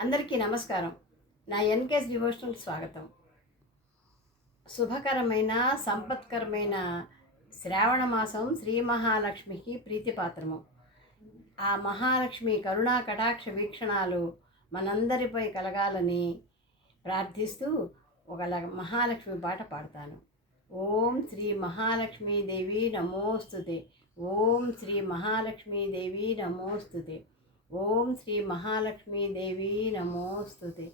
అందరికీ నమస్కారం. నా ఎన్‌కేఎస్ డివోషనల్‌కి స్వాగతం. శుభకరమైన, సంపత్కరమైన శ్రావణ మాసం శ్రీ మహాలక్ష్మికి ప్రీతిపాత్రము. ఆ మహాలక్ష్మి కరుణా కటాక్ష వీక్షణాలు మనందరిపై కలగాలని ప్రార్థిస్తూ ఒక మహాలక్ష్మి పాట పాడతాను. ఓం శ్రీ మహాలక్ష్మీదేవి నమోస్తుతే. ఓం శ్రీ మహాలక్ష్మీదేవి నమోస్తుతే. ఓం శ్రీ మహాలక్ష్మీదేవి నమోస్తుతే.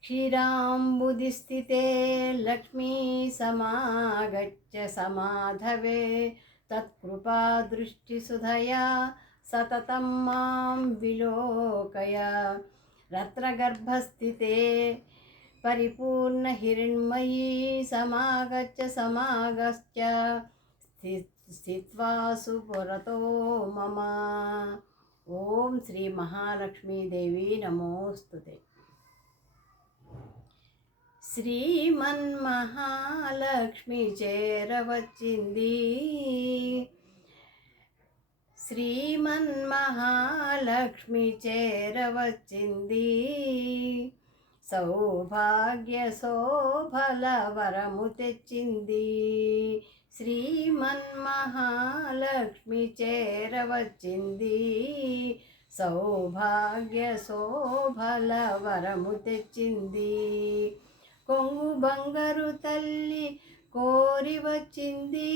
క్షీరాంబుధిస్థితే లక్ష్మీ సమాగచ్చ సమాధవే తత్కృపాదృష్టిసుధయా సతతం మాం విలోకయ. రత్నగర్భస్థితే పరిపూర్ణహిరణ్మయీ సమాగచ్చ సమాగశ్చ స్థిత్వా సుపురతో మమ. ఓం శ్రీ మహాలక్ష్మీదేవి నమోస్తుతే. శ్రీమన్మహాలక్ష్మి చేరవచ్చింది, శ్రీమన్మహాలక్ష్మి చేరవచ్చింది. సౌభాగ్య శోభల వరము తెచ్చింది. శ్రీమన్మహాలక్ష్మి చేరవచ్చింది. సౌభాగ్య శోభల వరము తెచ్చింది. కొంగు బంగారు తల్లి కోరి వచ్చింది.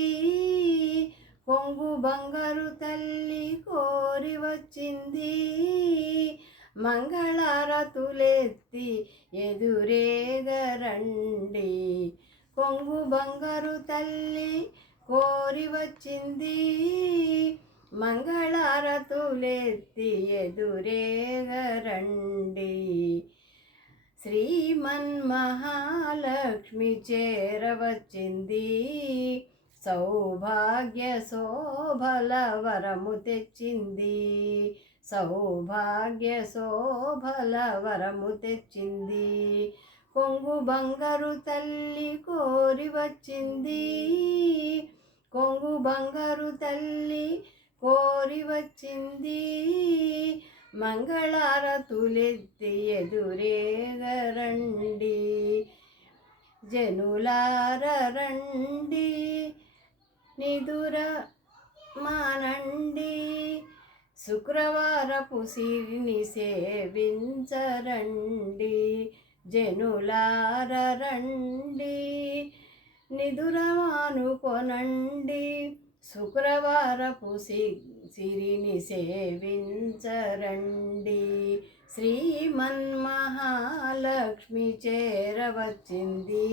కొంగు బంగారు తల్లి కోరి వచ్చింది. మంగళారతులెత్తి ఎదురేగరండి. కొంగు బంగారు తల్లి కోరి వచ్చింది. మంగళారతులెత్తి ఎదురేగరండి. శ్రీమన్మహాలక్ష్మి చేరవచ్చింది. సౌభాగ్య శోభల వరము తెచ్చింది. సౌభాగ్య శోభల వరము తెచ్చింది. కొంగు బంగారు తల్లి కోరి వచ్చింది. కొంగు బంగారు తల్లి కోరి వచ్చింది. మంగళారతులెత్తి ఎదురేగరండి. జనులార రండి, నిదుర మానండి. శుక్రవారపు సిరిని సేవించరండి. జనులార రండి, నిదుర మానుకొనండి. శుక్రవారపు సిరిని సేవించరండి. శ్రీమన్మహాలక్ష్మి చేరవచ్చింది.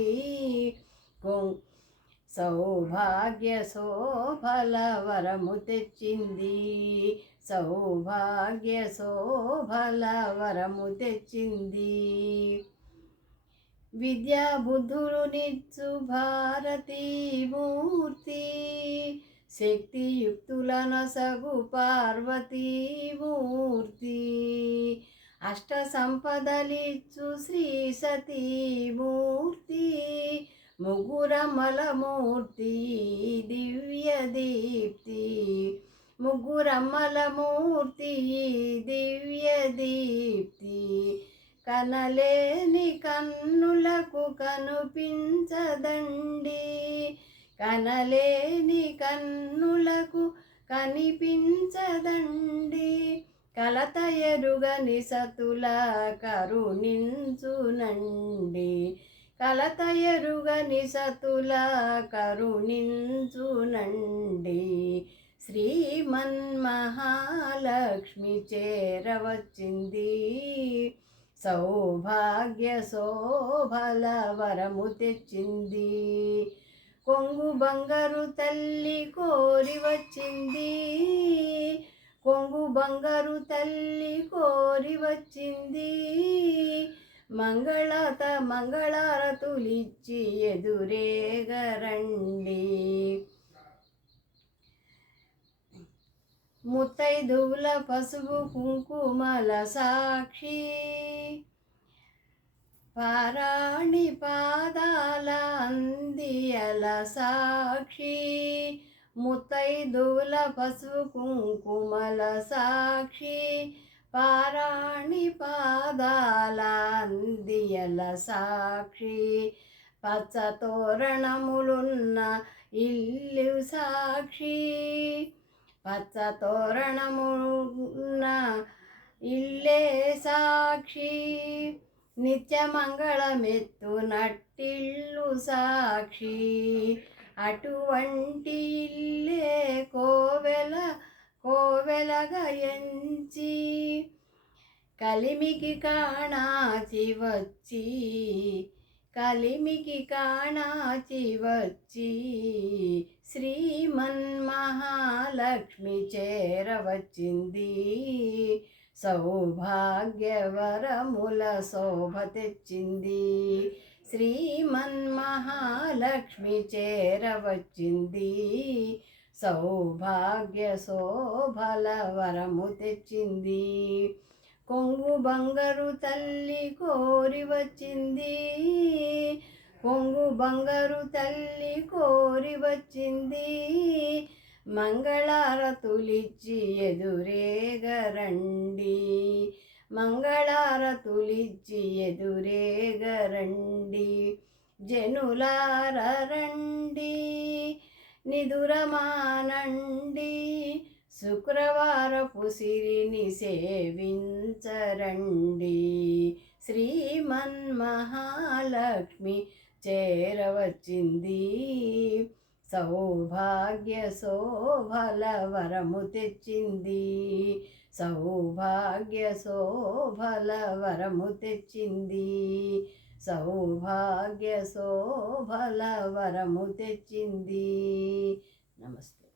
సౌభాగ్య శోభల వరము తెచ్చింది. సౌభాగ్య శోభల వరము తెచ్చింది. విద్యా బుద్ధులు నిచ్చు భారతీ మూర్తి. శక్తియుక్తులను సగు పార్వతీమూర్తి. అష్ట సంపదలిచ్చు శ్రీ సతీమూర్తి. ముగ్గురమ్మల మూర్తి దివ్య దీప్తి. ముగ్గురమ్మల మూర్తి దివ్య దీప్తి. కనలేని కన్నులకు కనిపించదండి. కనలేని కన్నులకు కనిపించదండి. కలత ఎరుగని సతుల కరుణించునండి. కలత ఎరుగని సతుల కరుణించునండి. శ్రీమన్మహాలక్ష్మి చేరవచ్చింది. సౌభాగ్య శోభల వరము తెచ్చింది. కొంగు బంగారు తల్లి కోరి వచ్చింది. కొంగు బంగారు తల్లి కోరి వచ్చింది. మంగళారతులిచ్చి ఎదురేగరండి. ముత్తైదువుల పసుపు కుంకుమల సాక్షి. పారాణి పాదాల అందియల సాక్షి. ముత్తైదువుల పసుపు కుంకుమల సాక్షి. పారాణి పాదాల అందియల సాక్షి, పచ్చ తోరణములున్న ఇల్లు సాక్షి, పచ్చ తోరణములున్న ఇల్లే సాక్షి, నిత్యమంగళమెత్తు నట్టిల్లు సాక్షి, అటువంటి ఇల్లే కోవెలగా ఎంచి, కలిమికి కాణాచి వచ్చి, కలిమికి కాణాచి వచ్చి, శ్రీమన్మహాలక్ష్మి చేరవచ్చింది, సౌభాగ్యవరముల శోభ తెచ్చింది, శ్రీమన్మహాలక్ష్మి చేరవచ్చింది, సౌభాగ్య శోభల వరము తెచ్చింది, కొంగు బంగారు తల్లి కోరి వచ్చింది, కొంగు బంగారు తల్లి కోరి వచ్చింది, మంగళారతులిచ్చి ఎదురేగరండి, మంగళారతులిచ్చి ఎదురేగరండి, జనులార రండి నిదురమానండి, శుక్రవారపు సిరిని సేవించరండి, శ్రీమన్మహాలక్ష్మి చేరవచ్చింది, సౌభాగ్య శోభల వరము తెచ్చింది, సౌభాగ్య శోభల వరము తెచ్చింది, సౌభాగ్య శోభల వరము తెచ్చింది. నమస్తే.